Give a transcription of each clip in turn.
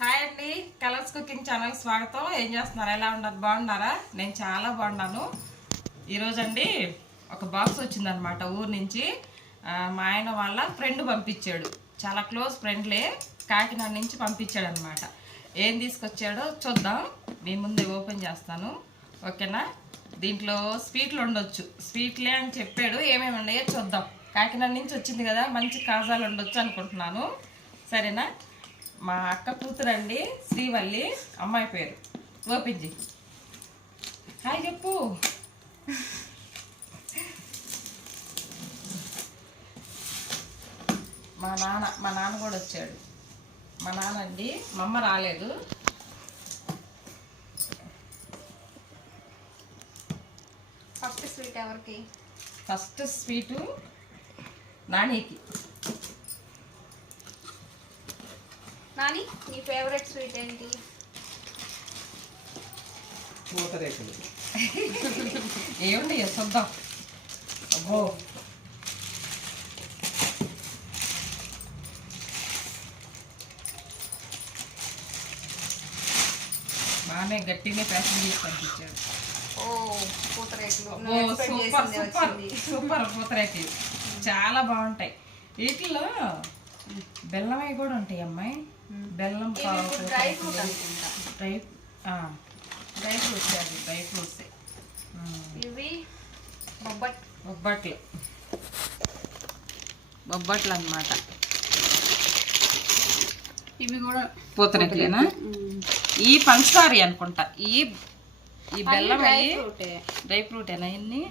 Hi అండి, colours cooking channel స్వాగతం. ఏం చేస్తున్నారు? ఎలా ఉన్నారు? బాగున్నారా? నేను చాలా బాగున్నాను. ఈరోజు అండి ఒక బాక్స్ వచ్చిందనమాట ఊరు నుంచి. మా ఆయన వాళ్ళ ఫ్రెండ్ పంపించాడు, చాలా క్లోజ్ ఫ్రెండ్లే, కాకినాడ నుంచి పంపించాడు అనమాట. ఏం తీసుకొచ్చాడో చూద్దాం. నేను ముందే ఓపెన్ చేస్తాను, ఓకేనా? దీంట్లో స్వీట్లు ఉండొచ్చు, స్వీట్లే అని చెప్పాడు. ఏమేమి ఉన్నాయో చూద్దాం. కాకినాడ నుంచి వచ్చింది కదా, మంచి కాజాలు ఉండొచ్చు అనుకుంటున్నాను. సరేనా? మా అక్క కూతురు అండి, శ్రీవల్లి అమ్మాయి పేరు. ఓపెన్ చెయ్యి. హాయ్ చెప్పు. మా నాన్న కూడా వచ్చాడు. మా నాన్న అండి, మా అమ్మ రాలేదు. ఫస్ట్ స్వీట్ ఎవరికి? ఫస్ట్ స్వీటు నానికి. నాని, నీ ఫేవరెట్ స్వీట్ ఏంటి? పూతరేకులు. ఏముంది చూద్దాం. అబ్బో, బాగానే గట్టిగా ప్యాకింగ్ చేసి పంపించాడు. ఓ పూతరేకులు. ఓ సూపర్ సూపర్ సూపర్ పూతరేకులు చాలా బాగుంటాయి. వీటిలో బెల్లం అవి కూడా ఉంటాయి అమ్మాయి. బెల్లం డ్రై ఫ్రూట్ అనుకుంటా. డ్రై ఫ్రూట్స్, అది డ్రై ఫ్రూట్స్. ఇవి బొబ్బట్లు అన్నమాట. ఇవి కూడా పూతరేకులేనా? ఈ పంచదార అనుకుంటా. ఈ బెల్లం డ్రై ఫ్రూట్ ఏనా? ఇన్ని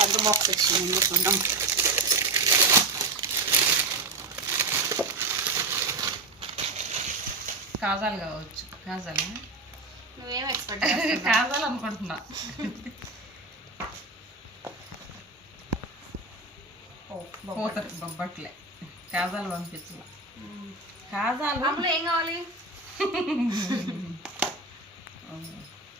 పెద్ద బాక్స్ వచ్చింది, చూద్దాం. కాజాలు కావచ్చు. కాజాలు నువ్వేం ఎక్స్పెక్ట్ కాజాలు అనుకుంటున్నా. బొబ్బట్లే, కాజాలు పంపించాల. కాజాలు అందులో ఏం కావాలి?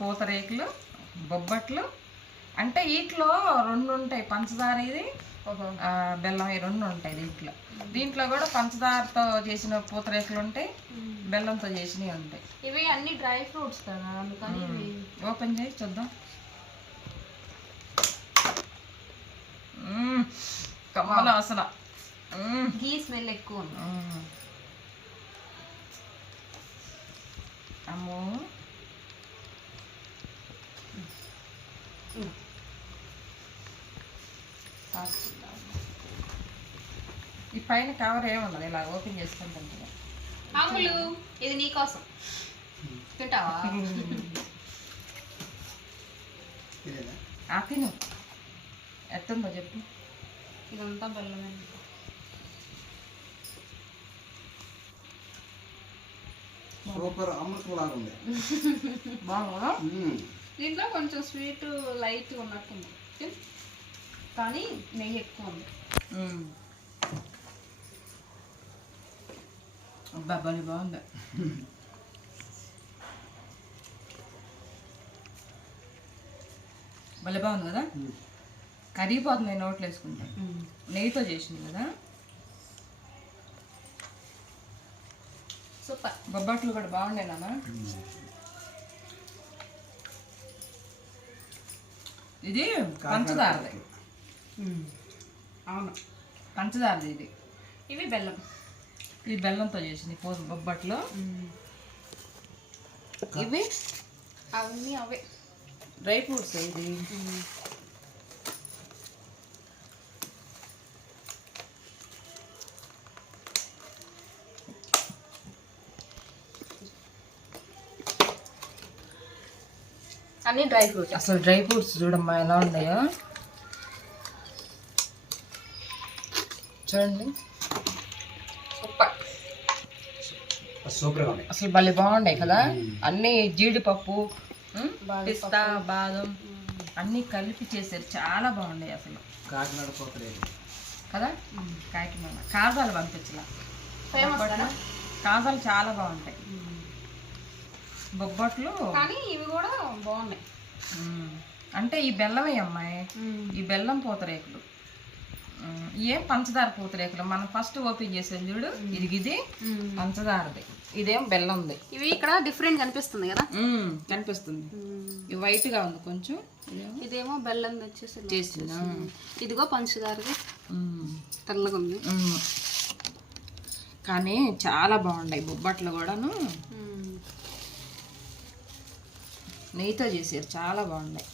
పూతరేకులు, బొబ్బట్లు అంటే వీటిలో రెండు ఉంటాయి. పంచదార ఇది, బెల్లం, ఈ రెండు ఉంటాయి దీంట్లో. దీంట్లో కూడా పంచదారతో చేసిన పూతరేకులు ఉంటాయి, బెల్లంతో చేసినవి ఉంటాయి. ఇవి అన్ని డ్రై ఫ్రూట్స్ కదా, అందుకని ఓపెన్ చేసి చూద్దాం. కమ్మల వాసన, ఘీ స్మెల్ ఎక్కువ ఉంది. అమ్మో, ఈ పైన కవర్ ఏమున్నది? ఇలా ఓపెన్ చేసుకుంటుంది. అమ్ములు, ఇది నీకోసం. తింటావా? తిను. ఎత్తుందో చెప్పు. ఇదంతా బెల్లమే. సూపర్, అమృతం లాగా ఉంది. బాగా దీంట్లో కొంచెం స్వీట్ లైట్ ఉన్నట్టుంది, కానీ నెయ్యి ఎక్కువ ఉంది. అబ్బా, భలే బాగుంది. భలే బాగుంది కదా. కరిగిపోతుంది నోట్లు వేసుకుంటే. నెయ్యితో చేసింది కదా. సూపర్. బొబ్బట్లు కూడా బాగుండే నాన్న. ఇది పంచదారది. అవును, పంచదారది ఇది. ఇవి బెల్లం. ఇది బెల్లంతో చేసింది బొబ్బట్లు. ఇవి అవన్నీ అవే డ్రై ఫ్రూట్స్. ఇది అన్ని డ్రై ఫ్రూట్స్. అసలు డ్రై ఫ్రూట్స్ చూడమ్మా ఎలా ఉన్నాయో. చూడండి, సూపర్ సూపర్గా ఉన్నాయి. అసలు భలే బాగున్నాయి కదా. అన్నీ జీడిపప్పు, పిస్తా, బాదం అన్నీ కలిపి చేశారు. చాలా బాగున్నాయి అసలు. కాకినాడ పూతరేకులు కదా. కాకినాడ కాజాలు పంపించలా. కాజాలు చాలా బాగుంటాయి. బొబ్బట్లు కానీ ఇవి కూడా బాగున్నాయి. అంటే ఈ బెల్లమే అమ్మాయి, ఈ బెల్లం పూతరేకులు. ఏం పంచదార పూతరేకులు మనం ఫస్ట్ ఓపెన్ చేసాం చూడు, ఇది పంచదారది, ఇదేం బెల్లంది. ఇవి ఇక్కడ డిఫరెంట్ కనిపిస్తుంది కదా, కనిపిస్తుంది. ఇది వైట్ గా ఉంది కొంచెం, ఇదేమో బెల్లం వచ్చేసి చేసింది. ఇదిగో పంచదారది తెల్లగా ఉంది. కానీ చాలా బాగున్నాయి బొబ్బట్లు కూడాను, నెయ్యితో చేసారు, చాలా బాగున్నాయి,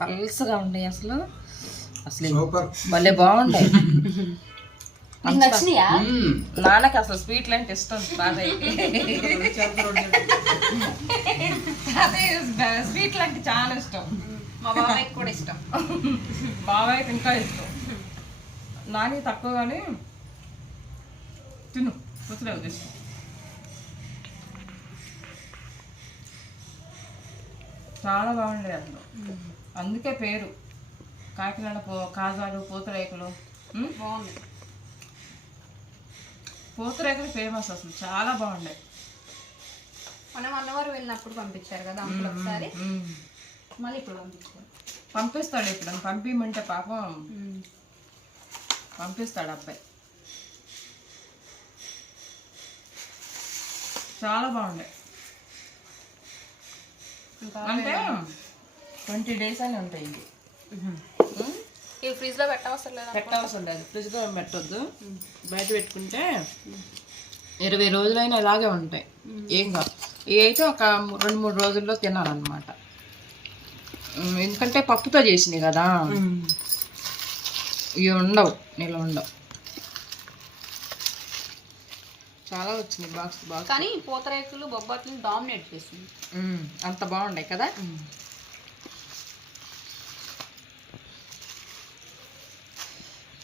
పల్సగా ఉన్నాయి. అసలు భలే బాగుంటాయి. నచ్చినాయా? నాన్నకి అసలు స్వీట్లు అంటే ఇష్టం బాగా, అదే స్వీట్లు అంటే చాలా ఇష్టం. మా బాబాయ్కి కూడా ఇష్టం, బాబాయ్కి ఇంకా ఇష్టం. నాని తక్కువ కానీ తిను, కూర్చోలేవు తీసుకో. చాలా బాగుండేది అసలు, అందుకే పేరు కాకినాడ కాజాలు పూతరేకులు. బాగుంది, పూతరేకులు ఫేమస్ అసలు, చాలా బాగుండే. మనం అన్నవారు వెళ్ళినప్పుడు పంపించారు కదా అప్పుడు ఒకసారి, మళ్ళీ ఇప్పుడు పంపించారు. పంపిస్తాడు ఇప్పుడు, పంపించమంటే పాపం పంపిస్తాడు అబ్బాయి. చాలా బాగుండే, అంటే 20 days అని ఉంటాయి. ఇవి ఫ్రిడ్జ్ లో పెట్టవసరం లేదా? పెట్టవసరం లేదు, ఫ్రిడ్జ్లో పెట్టొద్దు, బయట పెట్టుకుంటే 20 రోజులైనా ఇలాగే ఉంటాయి, ఏం కాదు. ఇవి అయితే ఒక 2-3 రోజుల్లో తినాలన్నమాట, ఎందుకంటే పప్పుతో చేసినాయి కదా, ఇవి ఉండవు, నిల్వ ఉండవు. చాలా వచ్చినాయి బాక్స్ బాక్స్. కానీ పూతరేకులు బొబ్బట్లు డామినేట్ చేసింది, అంత బాగున్నాయి కదా.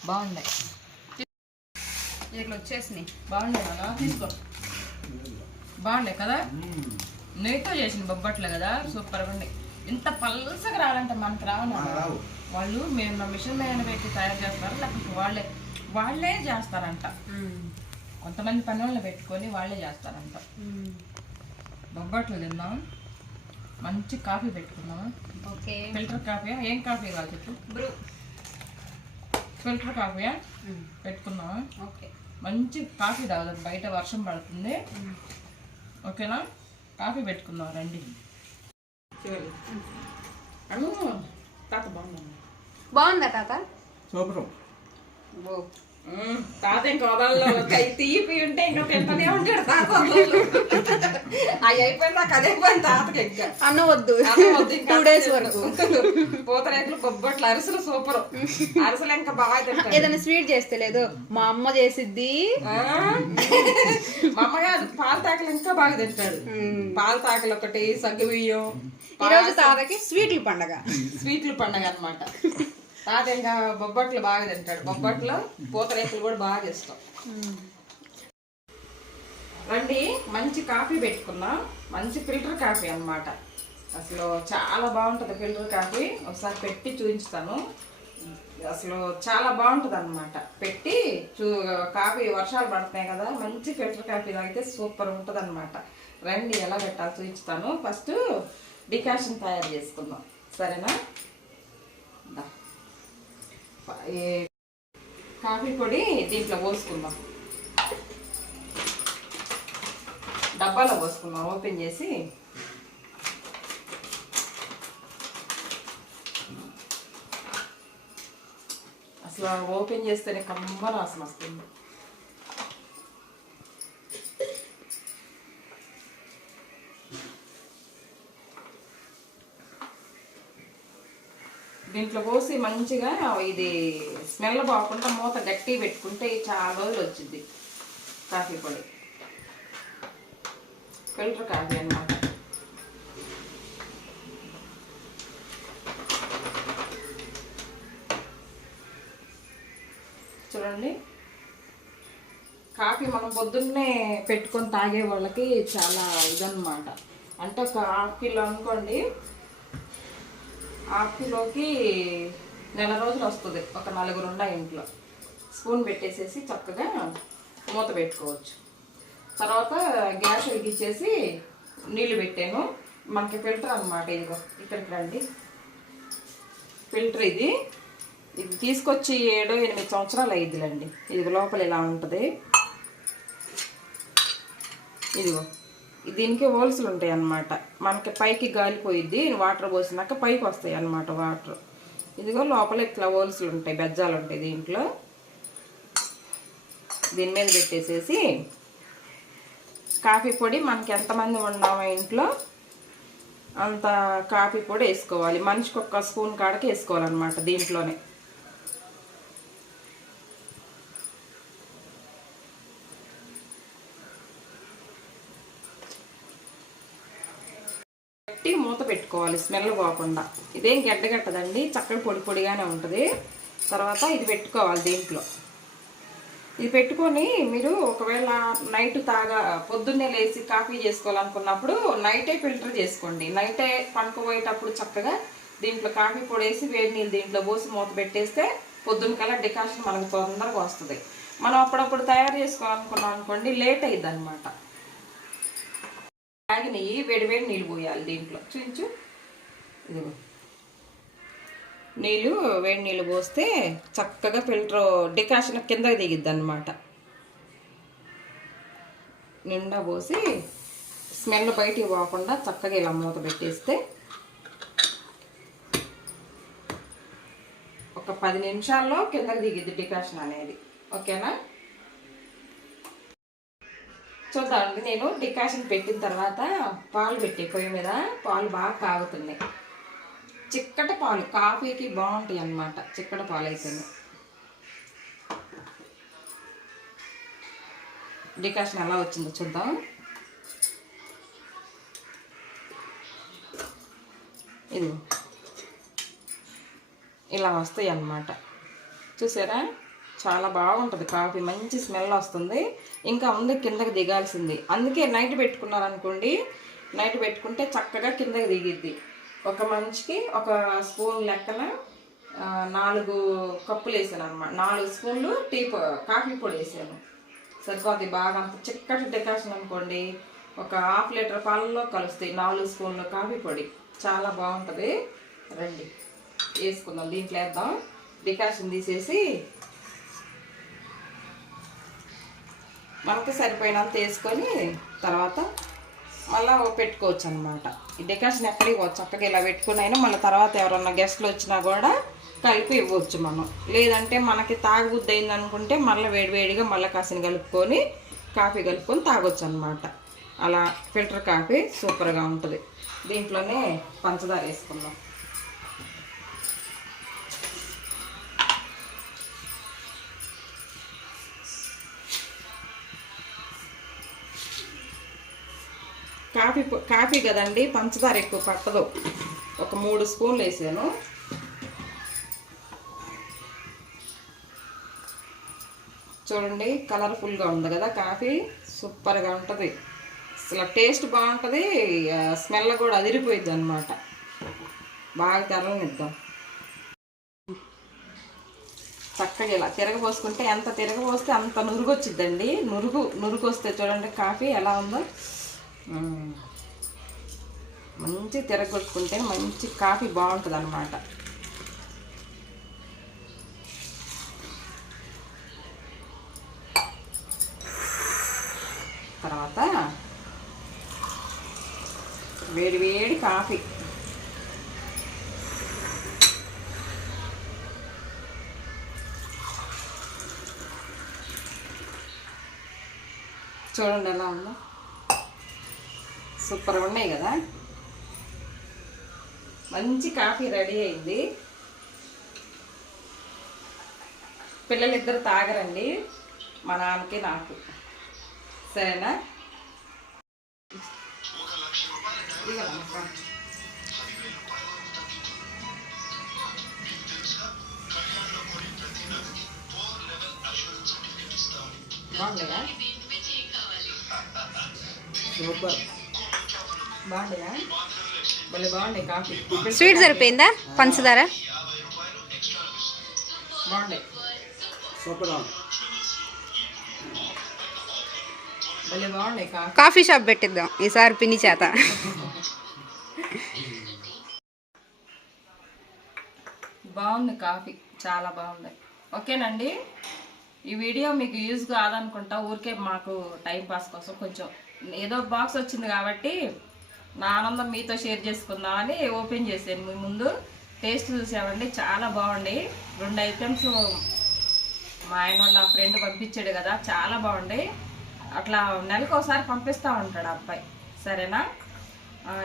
బాగున్నాయి, ఇట్లా వచ్చేసినాయి. బాగున్నాయి కదా, తీసుకో. బాగున్నాయి కదా, నెయ్యితో చేసిన బొబ్బట్లు కదా, సూపర్గా ఉన్నాయి. ఇంత పల్సగా రావాలంటే మనకు రావు, వాళ్ళు మేము మిషన్ మీద పెట్టి తయారు చేస్తారు, లేకపోతే వాళ్ళే చేస్తారంట. కొంతమంది పని వాళ్ళు పెట్టుకొని వాళ్ళే చేస్తారంట. బొబ్బట్లు తిందాం, మంచి కాఫీ పెట్టుకుందామా? ఓకే, ఫిల్టర్ కాఫీయా, ఏం కాఫీ కావాలి చెప్పు? బ్రూ. ఫిల్టర్ కాఫీయా పెట్టుకుందామా? ఓకే, మంచి కాఫీ తాగుదాం, బయట వర్షం పడుతుంది. ఓకేనా, కాఫీ పెట్టుకుందాం రండి. అను తాత బాగుందా తాత? సూపర్. తాత ఇంకా వదల్లో, తీపి ఉంటే ఇంకొక ఎంతనే ఉంటాడు తాత. అవి అయిపోయిన నాకు అదే పని తాతకి. ఇంకా అన్న వద్దు, 2 days వరకు. పూతరేకులు బొబ్బట్లు అరిసెలు సూపర్, అరిసెలు ఇంకా బాగా తింటారు. ఏదైనా స్వీట్ చేస్తే లేదు, మా అమ్మ చేసిద్ది. మా అమ్మగారు పాల తాకలు ఇంకా బాగా తింటాడు, పాల తాకలు ఒకటి, సగ్గు బియ్యం. ఈరోజు తాతకి స్వీట్లు పండగ, స్వీట్లు పండగ అన్నమాట. తాత ఇంకా బొబ్బట్లు బాగా తింటాడు, బొబ్బట్లు పూతరేకులు కూడా బాగా ఇష్టం. రండి, మంచి కాఫీ పెట్టుకుందాం, మంచి ఫిల్టర్ కాఫీ అన్నమాట. అసలు చాలా బాగుంటుంది ఫిల్టర్ కాఫీ, ఒకసారి పెట్టి చూపించుతాను. అసలు చాలా బాగుంటుంది అన్నమాట, పెట్టి కాఫీ. వర్షాలు పడుతున్నాయి కదా, మంచి ఫిల్టర్ కాఫీ తాగితే సూపర్ ఉంటుంది అన్నమాట. రండి, ఎలా పెట్టాలో చూపించుతాను. ఫస్ట్ డికాషన్ తయారు చేసుకుందాం, సరేనా? కాఫీ పొడి దీంట్లో పోసుకుందాం, డబ్బాలో పోసుకుందాం. ఓపెన్ చేసి అసలు ఓపెన్ చేస్తేనే కమ్మ వాసన వస్తుంది. దీంట్లో పోసి మంచిగా ఇది స్మెల్ బాగుంటే మూత గట్టి పెట్టుకుంటే చాలా రోజులు వచ్చింది కాఫీ పొడి. ఫిల్టర్ కాఫీ అన్నమాట. చూడండి, కాఫీ మనం పొద్దున్నే పెట్టుకొని తాగే వాళ్ళకి చాలా ఇదన్నమాట. అంటే ఒక ½ కిలో అనుకోండి, ½ కిలోకి 1 రోజులు వస్తుంది. ఒక 4 ఉండా ఇంట్లో. స్పూన్ పెట్టేసేసి చక్కగా మూత పెట్టుకోవచ్చు. తర్వాత గ్యాస్ వెలిగించేసి నీళ్ళు పెట్టాను. మనకి ఫిల్టర్ అన్నమాట. ఇదిగో ఇక్కడికి రండి. ఫిల్టర్ ఇది తీసుకొచ్చి 7-8 సంవత్సరాలు అయ్యిద్దిలేండి. ఇది లోపల ఇలా ఉంటుంది. ఇదిగో దీనికి హోల్స్లు ఉంటాయి అన్నమాట. మనకి పైకి గాలిపోయిద్ది, వాటర్ పోసినాక పైకి వస్తాయి అన్నమాట వాటర్. ఇదిగో లోపల ఇట్లా హోల్స్లు ఉంటాయి, బెజ్జాలు ఉంటాయి దీంట్లో. దీని మీద పెట్టేసేసి కాఫీ పొడి మనకి ఎంతమంది ఉన్నామో ఇంట్లో అంత కాఫీ పొడి వేసుకోవాలి. మనిషికి 1 స్పూన్ కాడకి వేసుకోవాలన్నమాట దీంట్లోనే. మూత పెట్టుకోవాలి స్మెల్ పోకుండా. ఇదేం గడ్డగట్టదండి, చక్కగా పొడి పొడిగానే ఉంటుంది. తర్వాత ఇది పెట్టుకోవాలి దీంట్లో. ఇది పెట్టుకొని మీరు ఒకవేళ నైట్ పొద్దున్నే లేచి కాఫీ చేసుకోవాలనుకున్నప్పుడు నైటే ఫిల్టర్ చేసుకోండి. నైటే పనుకోబోయేటప్పుడు చక్కగా దీంట్లో కాఫీ పొడి వేసి వేడి నీళ్ళు దీంట్లో పోసి మూత పెట్టేస్తే పొద్దున్న కల్లా డికాషన్ మనకు తొందరగా వస్తుంది. మనం అప్పుడప్పుడు తయారు చేసుకోవాలనుకున్నాం అనుకోండి లేట్ అయ్యిద్ది అనమాట. తాగినవి వేడి వేడి నీళ్ళు పోయాలి దీంట్లో. చూపించు, ఇదిగో నీళ్ళు వేడి నీళ్ళు పోస్తే చక్కగా ఫిల్టర్ డికాషన్ కిందకి దిగిద్ది అనమాట. నిండా పోసి స్మెల్ బయటికి పోకుండా చక్కగా ఇలా మూత పెట్టేస్తే ఒక 10 నిమిషాల్లో కిందకి దిగిద్ది డికాషన్ అనేది. ఓకేనా? చూద్దామండి. నేను డికాషన్ పెట్టిన తర్వాత పాలు పెట్టి పొయ్యి మీద పాలు బాగా కాగుతున్నాయి. చిక్కటి పాలు కాఫీకి బాగుంటాయి అన్నమాట. చిక్కటి పాలు అయితేనే డికాషన్ ఎలా వచ్చిందో చూద్దాం. ఇది ఇలా వస్తాయి అన్నమాట. చూసారా? చాలా బాగుంటుంది కాఫీ, మంచి స్మెల్ వస్తుంది. ఇంకా ఉంది కిందకి దిగాల్సింది. అందుకే నైట్ పెట్టుకున్నారనుకోండి, నైట్ పెట్టుకుంటే చక్కగా కిందకి దిగిద్ది. ఒక మనిషికి 1 స్పూన్ లెక్కన 4 కప్పులు వేసాను అనమాట. 4 స్పూన్లు కాఫీ పొడి వేసాను. సరిపోతుంది బాగా. అంత చిక్కటి డికాషన్ అనుకోండి, ఒక 1/2 లీటర్ పాలలో కలుస్తాయి 4 స్పూన్లు కాఫీ పొడి. చాలా బాగుంటుంది. రండి వేసుకుందాం. దీంట్లో వేద్దాం. డికాషన్ తీసేసి మనకు సరిపోయినంత వేసుకొని తర్వాత మళ్ళీ పెట్టుకోవచ్చు అనమాట. ఈ డికాషన్ ఎక్కడికి పోవచ్చు. చక్కగా ఇలా పెట్టుకుని అయినా మళ్ళీ తర్వాత ఎవరన్నా గెస్ట్లు వచ్చినా కూడా కలిపి ఇవ్వచ్చు మనం. లేదంటే మనకి తాగబుద్ధి అయింది అనుకుంటే మళ్ళీ వేడివేడిగా మళ్ళీ కాసిన కలుపుకొని కాఫీ కలుపుకొని తాగొచ్చు అనమాట. అలా ఫిల్టర్ కాఫీ సూపర్గా ఉంటుంది. దీంట్లోనే పంచదార వేసుకుందాం. కాఫీ కదండి, పంచదార ఎక్కువ పట్టదు. ఒక 3 స్పూన్లు వేసాను. చూడండి కలర్ఫుల్గా ఉంది కదా కాఫీ. సూపర్గా ఉంటుంది. అసలు టేస్ట్ బాగుంటుంది, స్మెల్ కూడా అదిరిపోయిద్ది అనమాట. బాగా తెరలనిద్దాం. చక్కగా ఇలా తిరగపోసుకుంటే ఎంత తిరగపోస్తే అంత నురుగు వచ్చిద్దండి. నురుగు వస్తే చూడండి కాఫీ ఎలా ఉందో. మంచి తిరగొట్టుకుంటే మంచి కాఫీ బాగుంటుంది అన్నమాట. తర్వాత వేడి వేడి కాఫీ. చూడండి ఎలా ఉందో. సూపర్గా ఉన్నాయి కదా. మంచి కాఫీ రెడీ అయింది. పిల్లలిద్దరు తాగరండి, మా నాన్నకి నాకు. సరేనా? బాగుండగా సూపర్. బాగుండగా భలే బాగుండే కాఫీ. స్వీట్ సరిపోయిందా? పంచదార బాగుండే. సూపర్. భలే బాగుండే కాఫీ. కాఫీ షాప్ పెట్టిద్దాం ఈసారి పిన్ని చేత. బాగుంది కాఫీ, చాలా బాగుంది. ఓకేనండి, ఈ వీడియో మీకు యూజ్ కాదనుకుంటా, ఊరికే మాకు టైం పాస్ కోసం కొంచెం ఏదో బాక్స్ వచ్చింది కాబట్టి నా ఆనందం మీతో షేర్ చేసుకుందామని ఓపెన్ చేశాను మీ ముందు. టేస్ట్ చూసామండి, చాలా బాగుంది. 2 ఐటమ్స్ మా ఆయన వాళ్ళ ఫ్రెండ్ పంపించాడు కదా, చాలా బాగుంది. అట్లా నెలకు ఒకసారి పంపిస్తూ ఉంటాడు అబ్బాయి. సరేనా?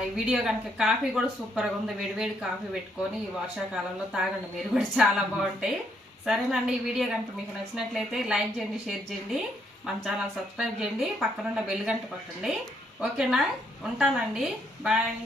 ఈ వీడియో కనుక కాఫీ కూడా సూపర్గా ఉంది. వేడివేడి కాఫీ పెట్టుకొని ఈ వర్షాకాలంలో తాగండి మీరు కూడా, చాలా బాగుంటాయి. సరేనండి, ఈ వీడియో కనుక మీకు నచ్చినట్లయితే లైక్ చేయండి, షేర్ చేయండి, మన ఛానల్ సబ్స్క్రైబ్ చేయండి, పక్కనున్న బెల్ గంట కొట్టండి. ఓకేనా? ఉంటానండి, బాయ్.